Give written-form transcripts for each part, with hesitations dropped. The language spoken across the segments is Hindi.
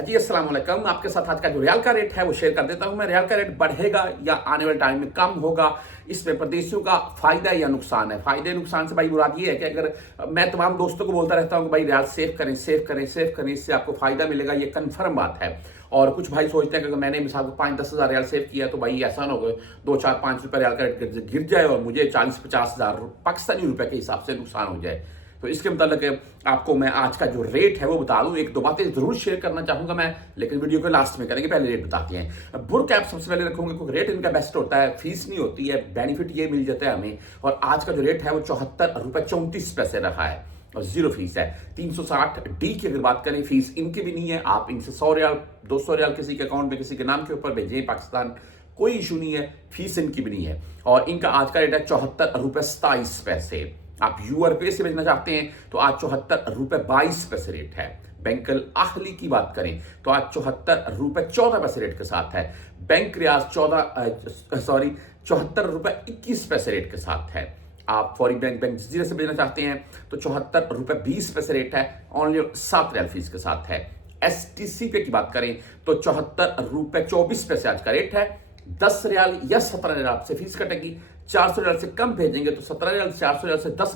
जी अस्सलाम वालेकुम। आपके साथ आज का जो रियाल का रेट है वो शेयर कर देता हूं मैं। रियाल का रेट बढ़ेगा या आने वाले टाइम में कम होगा, इसमें प्रदेशियों का फायदा या नुकसान है। फायदे नुकसान से भाई मुराद ये है कि अगर मैं तमाम दोस्तों को बोलता रहता हूं कि भाई रियाल सेव करें सेव करें सेव करें, इससे आपको फायदा मिलेगा, ये कन्फर्म बात है। और कुछ भाई सोचते हैं कि अगर मैंने मिसाल को 5-10 हज़ार रियाल सेव किया तो भाई ऐसा ना हो 2-4-5 रुपए रियाल का रेट गिर जाए और मुझे 40-50 हज़ार पाकिस्तानी रुपए के हिसाब से नुकसान हो जाए। तो इसके मतलब आपको मैं आज का जो रेट है वो बता दूं। एक दो बातें जरूर शेयर करना चाहूंगा मैं, लेकिन वीडियो को लास्ट में करेंगे, पहले रेट बताते हैं। बुर कैप सबसे पहले रखूंगे क्योंकि रेट इनका बेस्ट होता है, फीस नहीं होती है, बेनिफिट ये मिल जाता है हमें। और आज का जो रेट है वो 74 रुपए 34 पैसे रखा है और जीरो फीस है। 360 डी की अगर बात करें, फीस इनकी भी नहीं है। आप इनसे 100 रियाल 200 रियाल किसी के अकाउंट में किसी के नाम के ऊपर भेजें पाकिस्तान, कोई इशू नहीं है, फीस इनकी भी नहीं है। और इनका आज का रेट है 74 रुपए 27 पैसे। आप यूआर पे से भेजना चाहते हैं तो आज 74 रुपए 22 पैसे रेट है। बैंकल आहली की बात करें तो आज 74 रुपए 14 पैसे रेट के साथ है। बैंक रियाज 74 रुपए 21 पैसे रेट के साथ है। आप फॉरी बैंक जजीरा से भेजना चाहते हैं तो 74 रुपए 20 पैसे रेट है, ओनली 7 रियाल फीस के साथ है। एसटीसी पे की बात करें तो 74 रुपए 24 पैसे आज का रेट है। 10 रियाल या 17 रियाल आपसे फीस कटेगी। 400 रियाल से कम भेजेंगे तो 17 रियाल, 400 रियाल से 10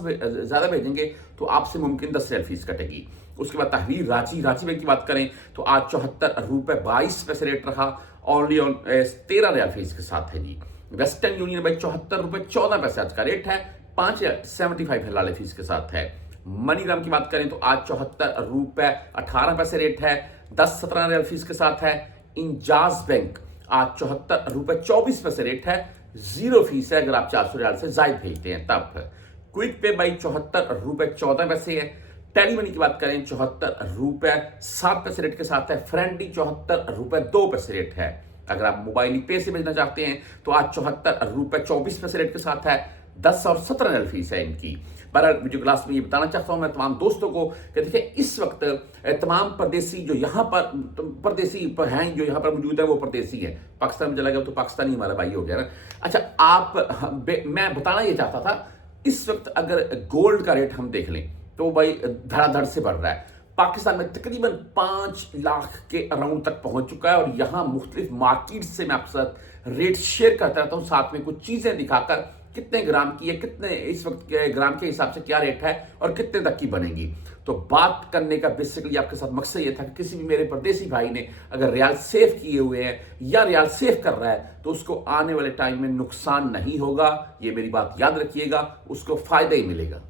ज्यादा भेजेंगे तो आपसे मुमकिन 10 रियाल फीस कटेगी। उसके बाद तहवीर रांची बैंक की बात करें तो आज 74 रुपए 22 पैसे रेट रहा, ओनली ऑन 13 रियाल फीस के साथ है जी। वेस्टर्न यूनियन भाई 74 रुपए 14 पैसे आज का रेट है, 5.75 हलाले फीस के साथ है। मनीग्राम की बात करें तो आज 74 रुपए 18 पैसे रेट है, 10-17 रियाल फीस के साथ है। इंजाज बैंक आज 74 रुपए 24 पैसे रेट है, जीरो फीस है अगर आप 400 रियाल से जायद भेजते हैं तब। क्विक पे भाई 74 रुपए 14 पैसे है। टेली मनी की बात करें 74 रुपए 7 पैसे रेट के साथ है। फ्रेंडी 74 रुपए 2 पैसे रेट है। अगर आप मोबाइल पे से भेजना चाहते हैं तो आज 74 रुपए 24 पैसे रेट के साथ है, 10 और 17 रियाल फीस है इनकी। बहरहाल वीडियो क्लास में ये बताना चाहता हूं मैं तमाम दोस्तों को कि देखिए इस वक्त तमाम परदेसी जो यहाँ पर परदेसी पर हैं, जो यहाँ पर मौजूद है वो परदेसी है। पाकिस्तान में चला गया तो पाकिस्तानी हमारा भाई हो गया ना। अच्छा, मैं बताना ये चाहता था, इस वक्त अगर गोल्ड का रेट हम देख लें तो भाई धड़ाधड़ से बढ़ रहा है। पाकिस्तान में तकरीबन 5 लाख के अराउंड तक पहुंच चुका है। और यहां मुख्तलिफ मार्केट से मैं आपके साथ रेट शेयर करता रहता हूं, साथ में कुछ चीजें दिखाकर कितने ग्राम की है, कितने इस वक्त के ग्राम के हिसाब से क्या रेट है और कितने तक की बनेगी। तो बात करने का बेसिकली आपके साथ मकसद ये था कि किसी भी मेरे परदेसी भाई ने अगर रियाल सेव किए हुए हैं या रियाल सेव कर रहा है तो उसको आने वाले टाइम में नुकसान नहीं होगा। ये मेरी बात याद रखिएगा, उसको फायदा ही मिलेगा।